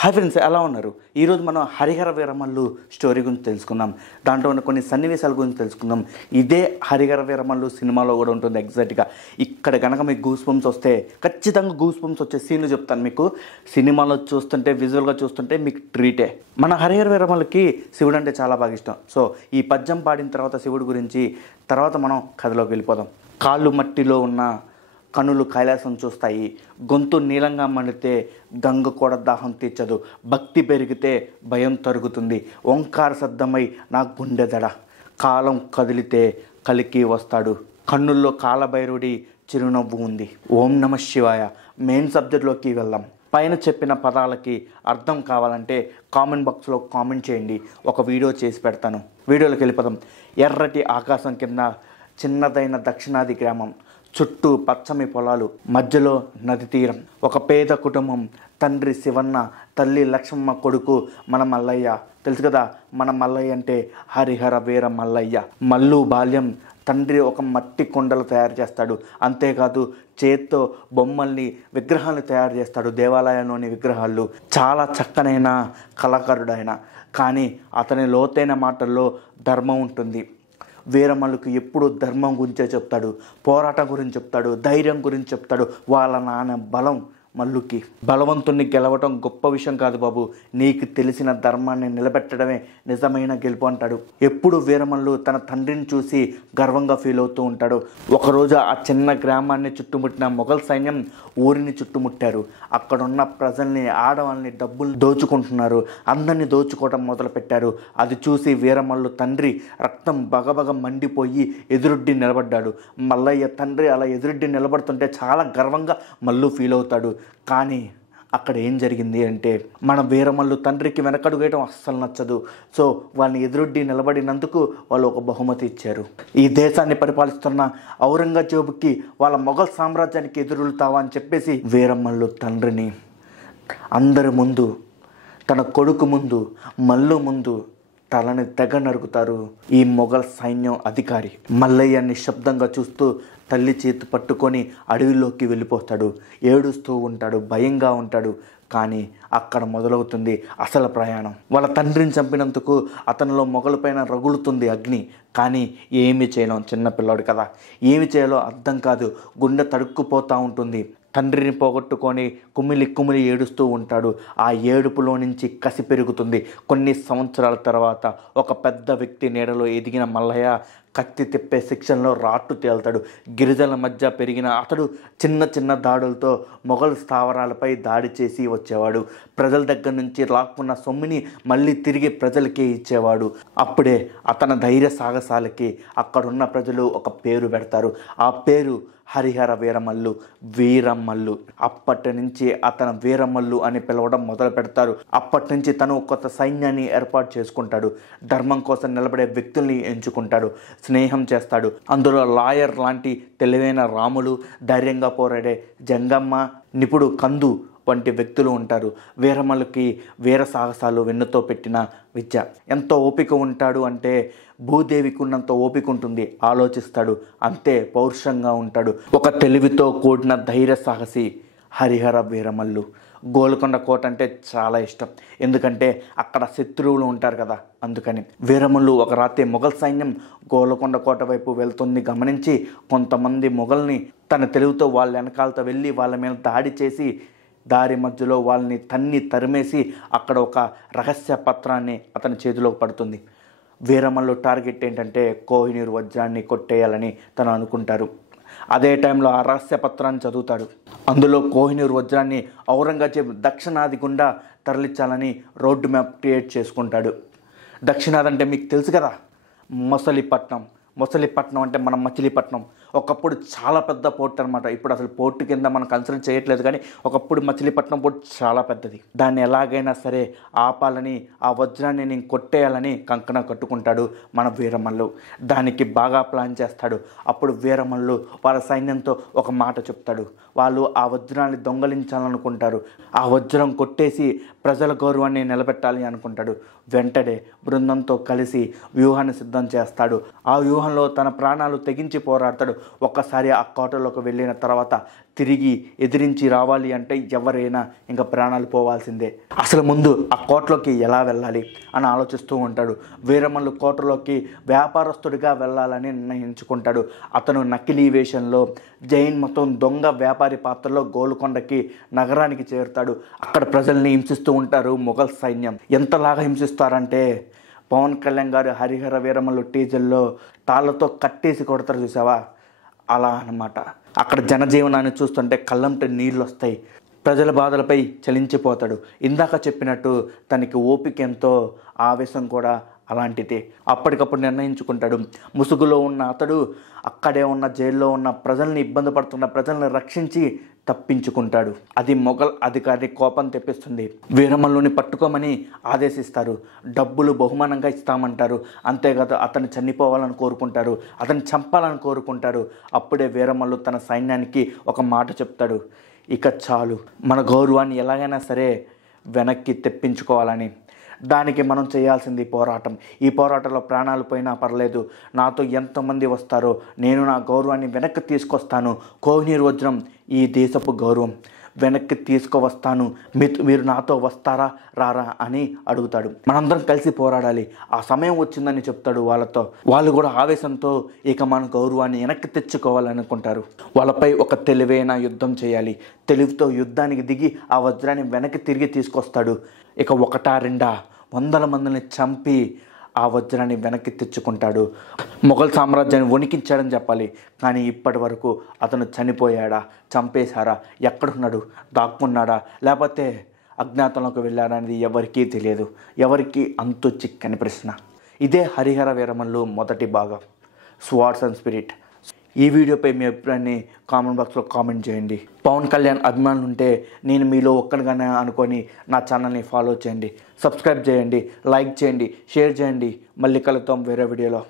Hi friends, ఎలా ఉన్నారు? ఈరోజు మనం హరిహర వీరమల్లు స్టోరీ గురించి తెలుసుకుందాం. దాంట్లో ఉన్న కొన్ని సన్నివేశాల గురించి తెలుసుకుందాం. ఇదే హరిహర వీరమల్లు సినిమాలో కూడా ఉంటుంది ఎగ్జాక్ట్గా. ఇక్కడ కనుక మీకు గూస్ బంప్స్ వస్తే ఖచ్చితంగా గూస్ బంప్స్ వచ్చే సీన్లు చెప్తాను మీకు. సినిమాలో చూస్తుంటే, విజువల్గా చూస్తుంటే మీకు ట్రీటే. మన హరిహర వీరమల్లుకి శివుడు అంటే చాలా బాగా ఇష్టం. సో ఈ పద్యం పాడిన తర్వాత శివుడు గురించి తర్వాత మనం కథలోకి వెళ్ళిపోదాం. కాళ్ళు మట్టిలో ఉన్న కనులు కైలాసం చూస్తాయి, గొంతు నీలంగా మండితే గంగ కూడా దాహం తీర్చదు, భక్తి పెరిగితే భయం తరుగుతుంది, ఓంకార శబ్దమై నా గుండెదడ, కాలం కదిలితే కలికి వస్తాడు, కన్నుల్లో కాలభైరుడి చిరునవ్వు ఉంది. ఓం నమ శివాయ. మెయిన్ సబ్జెక్ట్లోకి వెళ్దాం. పైన చెప్పిన పదాలకి అర్థం కావాలంటే కామెంట్ బాక్స్లో కామెంట్ చేయండి, ఒక వీడియో చేసి పెడతాను. వీడియోలోకి వెళ్ళిపోదాం. ఎర్రటి ఆకాశం కింద చిన్నదైన దక్షిణాది గ్రామం, చుట్టూ పచ్చమి పొలాలు, మధ్యలో నది తీరం. ఒక పేద కుటుంబం, తండ్రి శివన్న, తల్లి లక్ష్మమ్మ, కొడుకు మన మల్లయ్య. తెలుసు కదా, మన మల్లయ్య అంటే హరిహర వీర మల్లయ్య. మల్లు బాల్యం. తండ్రి ఒక మట్టి కొండలు తయారు చేస్తాడు. అంతేకాదు చేత్తో బొమ్మల్ని, విగ్రహాలను తయారు చేస్తాడు. దేవాలయంలోని విగ్రహాలు. చాలా చక్కనైన కళాకారుడైన, కానీ అతని లోతైన మాటల్లో ధర్మం ఉంటుంది. వీరమల్లుకు ఎప్పుడు ధర్మం గురించే చెప్తాడు, పోరాటం గురించి చెప్తాడు, ధైర్యం గురించి చెప్తాడు. వాళ్ళ నాన్న బలం మల్లుకి. బలవంతుణ్ణి గెలవటం గొప్ప విషయం కాదు బాబు, నీకు తెలిసిన ధర్మాన్ని నిలబెట్టడమే నిజమైన గెలుపు అంటాడు. ఎప్పుడు వీరమల్లు తన తండ్రిని చూసి గర్వంగా ఫీల్ అవుతూ ఉంటాడు. ఒకరోజు ఆ చిన్న గ్రామాన్ని చుట్టుముట్టిన మొఘల్ సైన్యం ఊరిని చుట్టుముట్టారు. అక్కడున్న ప్రజల్ని, ఆడవాళ్ళని, డబ్బులు దోచుకుంటున్నారు. అందరినీ దోచుకోవడం మొదలుపెట్టారు. అది చూసి వీరమల్లు తండ్రి రక్తం బగబగ మండిపోయి ఎదురొడ్డి నిలబడ్డాడు. మల్లయ్య తండ్రి అలా ఎదురొడ్డి నిలబడుతుంటే చాలా గర్వంగా మల్లు ఫీల్ అవుతాడు. కానీ అక్కడ ఏం జరిగింది అంటే, మన వీరమల్లు తండ్రికి వెనకడుగేయడం అస్సలు నచ్చదు. సో వాళ్ళని ఎదురొడ్డి నిలబడినందుకు వాళ్ళు ఒక బహుమతి ఇచ్చారు. ఈ దేశాన్ని పరిపాలిస్తున్న ఔరంగజేబుకి, వాళ్ళ మొఘల్ సామ్రాజ్యానికి ఎదురుతావా అని చెప్పేసి వీరమల్లు తండ్రిని అందరి ముందు, తన కొడుకు ముందు, మల్లు ముందు తలని తెగ నరుకుతారు ఈ మొఘల్ సైన్యం అధికారి. మల్లయ్య నిశ్శబ్దంగా చూస్తూ తల్లి చేతి పట్టుకొని అడవిలోకి వెళ్ళిపోతాడు. ఏడుస్తూ ఉంటాడు, భయంగా ఉంటాడు. కానీ అక్కడ మొదలవుతుంది అసలు ప్రయాణం. వాళ్ళ తండ్రిని చంపినందుకు అతనిలో మొగలపైన రగులుతుంది అగ్ని. కానీ ఏమి చేయలేం, చిన్నపిల్లాడు కదా, ఏమి చేయాలో అర్థం కాదు. గుండె తడుక్కుపోతూ ఉంటుంది. తండ్రిని పోగొట్టుకొని కుమిలి కుమిలి ఏడుస్తూ ఉంటాడు. ఆ ఏడుపులో నుంచి కసి పెరుగుతుంది. కొన్ని సంవత్సరాల తర్వాత ఒక పెద్ద వ్యక్తి నీడలో ఎదిగిన మల్లయ్య కత్తి తిప్పే శిక్షణలో రాట్టు తేల్తాడు. గిరిజనుల మధ్య పెరిగిన అతడు చిన్న చిన్న దాడులతో మొఘల్ స్థావరాలపై దాడి చేసి వచ్చేవాడు. ప్రజల దగ్గర నుంచి లాక్కున్న సొమ్ముని మళ్ళీ తిరిగి ప్రజలకే ఇచ్చేవాడు. అప్పుడే అతని ధైర్య సాహసాలకి అక్కడున్న ప్రజలు ఒక పేరు పెడతారు. ఆ పేరు హరిహర వీరమల్లు, వీరమల్లు. అప్పటి నుంచి అతను వీరమల్లు అని పిలవడం మొదలు పెడతారు. అప్పటి నుంచి తను కొత్త సైన్యాన్ని ఏర్పాటు చేసుకుంటాడు. ధర్మం కోసం నిలబడే వ్యక్తుల్ని ఎంచుకుంటాడు, స్నేహం చేస్తాడు. అందులో లాయర్ లాంటి తెలివైన రాములు, ధైర్యంగా పోరాడే జంగమ్మ, నిపుడు కందు వంటి వ్యక్తులు ఉంటారు. వీరమల్లుకి వీర సాహసాలు వెన్నుతో పెట్టిన విద్య. ఎంతో ఓపిక ఉంటాడు అంటే భూదేవికి ఉన్నంత ఓపిక ఉంటుంది. ఆలోచిస్తాడు, అంతే పౌరుషంగా ఉంటాడు. ఒక తెలివితో కూడిన ధైర్య సాహసి హరిహర వీరమల్లు. గోల్కొండ కోట అంటే చాలా ఇష్టం, ఎందుకంటే అక్కడ శత్రువులు ఉంటారు కదా, అందుకని. వీరమల్లు ఒక రాత్రి మొఘల్ సైన్యం గోల్కొండ కోట వైపు వెళ్తుంది గమనించి కొంతమంది మొఘల్ని తన తెలివితో వాళ్ళ వెనకాలతో వెళ్ళి వాళ్ళ మీద దాడి చేసి దారి మధ్యలో వాళ్ళని తరిమేసి అక్కడ ఒక రహస్య పత్రాన్ని అతని చేతిలోకి పడుతుంది. వీరమల్లు టార్గెట్ ఏంటంటే కోహినూర్ వజ్రాన్ని కొట్టేయాలని తను అనుకుంటారు. అదే టైంలో ఆ రహస్య పత్రాన్ని చదువుతాడు. అందులో కోహినూర్ వజ్రాన్ని ఔరంగజేబ్ దక్షిణాది గుండా తరలించాలని రోడ్డు మ్యాప్ క్రియేట్ చేసుకుంటాడు. దక్షిణాది అంటే మీకు తెలుసు కదా, మొసలిపట్నం. మొసలిపట్నం అంటే మన మచిలీపట్నం. ఒకప్పుడు చాలా పెద్ద పోర్ట్ అనమాట. ఇప్పుడు అసలు పోర్టు కింద మనం కన్సిడర్ చేయట్లేదు, కానీ ఒకప్పుడు మచిలీపట్నం పోర్ట్ చాలా పెద్దది. దాన్ని ఎలాగైనా సరే ఆపాలని, ఆ వజ్రాన్ని నేను కొట్టేయాలని కంకణ కట్టుకుంటాడు మన వీరమల్లు. దానికి బాగా ప్లాన్ చేస్తాడు. అప్పుడు వీరమల్లు వాళ్ళ సైన్యంతో ఒక మాట చెప్తాడు. వాళ్ళు ఆ వజ్రాన్ని దొంగలించాలనుకుంటారు. ఆ వజ్రం కొట్టేసి ప్రజల గౌరవాన్ని నిలబెట్టాలి అనుకుంటాడు. వెంటనే బృందంతో కలిసి వ్యూహాన్ని సిద్ధం చేస్తాడు. ఆ వ్యూహంలో తన ప్రాణాలు తెగించి పోరాడతాడు. ఒక్కసారి ఆ కోటలోకి వెళ్ళిన తర్వాత తిరిగి ఎదిరించి రావాలి అంటే ఎవరైనా ఇంకా ప్రాణాలు పోవాల్సిందే. అసలు ముందు ఆ కోటలోకి ఎలా వెళ్ళాలి అని ఆలోచిస్తూ ఉంటాడు. వీరమల్లు కోటలోకి వ్యాపారస్తుడిగా వెళ్ళాలని నిర్ణయించుకుంటాడు. అతను నకిలీ వేషంలో జైన్ మతం దొంగ వ్యాపారి పాత్రలో గోల్కొండకి నగరానికి చేరుతాడు. అక్కడ ప్రజల్ని హింసిస్తూ ఉంటారు మొఘల్ సైన్యం. ఎంతలాగా హింసిస్తారంటే పవన్ కళ్యాణ్ గారు హరిహర వీరమల్లు టీజర్లో తాళ్ళతో కట్టేసి కొడతారు చూసావా, అలా అన్నమాట. అక్కడ జనజీవనాన్ని చూస్తుంటే కళ్ళంటే నీళ్ళు వస్తాయి. ప్రజల బాధలపై చలించిపోతాడు. ఇందాక చెప్పినట్టు తనకి ఓపిక ఎంతో, ఆవేశం కూడా అలాంటిదే. అప్పటికప్పుడు నిర్ణయించుకుంటాడు. ముసుగులో ఉన్న అతడు అక్కడే ఉన్న జైల్లో ఉన్న ప్రజల్ని, ఇబ్బంది పడుతున్న ప్రజల్ని రక్షించి తప్పించుకుంటాడు. అది మొఘల్ అధికారి కోపం తెప్పిస్తుంది. వీరమల్లుని పట్టుకోమని ఆదేశిస్తారు. డబ్బులు బహుమానంగా ఇస్తామంటారు. అంతేకాదు అతను చనిపోవాలని కోరుకుంటారు, అతను చంపాలని కోరుకుంటారు. అప్పుడే వీరమల్లు తన సైన్యానికి ఒక మాట చెప్తాడు, ఇక చాలు, మన గౌరవాన్ని ఎలాగైనా సరే వెనక్కి తెప్పించుకోవాలని. దానికి మనం చేయాల్సింది పోరాటం. ఈ పోరాటంలో ప్రాణాలు పోయినా పర్లేదు, నాతో ఎంతమంది వస్తారో నేను నా గౌరవాన్ని వెనక్కి తీసుకొస్తాను. కోహినూర్ వజ్రం ఈ దేశపు గౌరవం, వెనక్కి తీసుకువస్తాను, మీరు నాతో వస్తారా రారా అని అడుగుతాడు. మనందరం కలిసి పోరాడాలి, ఆ సమయం వచ్చిందని చెప్తాడు వాళ్ళతో. వాళ్ళు కూడా ఆవేశంతో ఇక మన గౌరవాన్ని వెనక్కి తెచ్చుకోవాలనుకుంటారు. వాళ్ళపై ఒక తెలివైన యుద్ధం చేయాలి. తెలివితో యుద్ధానికి దిగి ఆ వజ్రాన్ని వెనక్కి తిరిగి తీసుకొస్తాడు. ఇక ఒకటా రెండా, వందల మందిని చంపి ఆ వజ్రాన్ని వెనక్కి తెచ్చుకుంటాడు. మొఘల్ సామ్రాజ్యాన్ని వణికించాడని చెప్పాలి. కానీ ఇప్పటి వరకు అతను చనిపోయాడా, చంపేశారా, ఎక్కడున్నాడు, దాక్కున్నాడా, లేకపోతే అజ్ఞాతంలోకి వెళ్ళాడా అనేది ఎవరికీ తెలియదు. ఎవరికి అంతు చిక్కని ప్రశ్న. ఇదే హరిహర వీరమల్లు మొదటి భాగం, స్వార్డ్స్ అండ్ స్పిరిట్. ఈ వీడియోపై మీ అభిప్రాయాన్ని కామెంట్ బాక్స్లో కామెంట్ చేయండి. పవన్ కళ్యాణ్ అభిమానులు ఉంటే నేను మీలో ఒక్కడిగానే అనుకొని నా ఛానల్ని ఫాలో చేయండి, సబ్స్క్రైబ్ చేయండి, లైక్ చేయండి, షేర్ చేయండి. మళ్ళీ కలుద్దాం వేరే వీడియోలో.